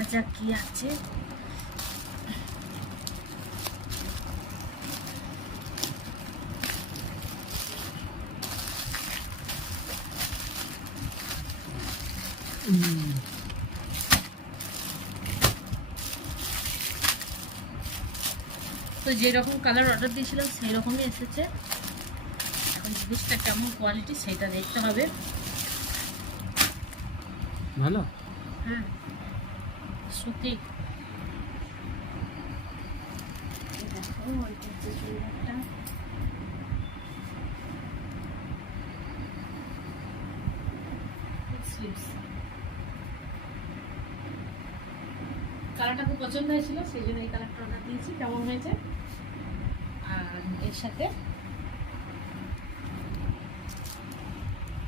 দেখা যাক কি আছে। তো যেরকম কালার অর্ডার দিয়েছিলাম সেই রকমই এসেছে। এখন জিনিসটা কেমন কোয়ালিটি সেটা দেখতে হবে। ভালো, হ্যাঁ সুতি। দেখো এটা হচ্ছে চুড়িদারটা। কালারটা খুব পছন্দ হয়েছিল, সেই জন্য এই কালারটা অর্ডার দিয়েছি। কেমন হয়েছে? আর এর সাথে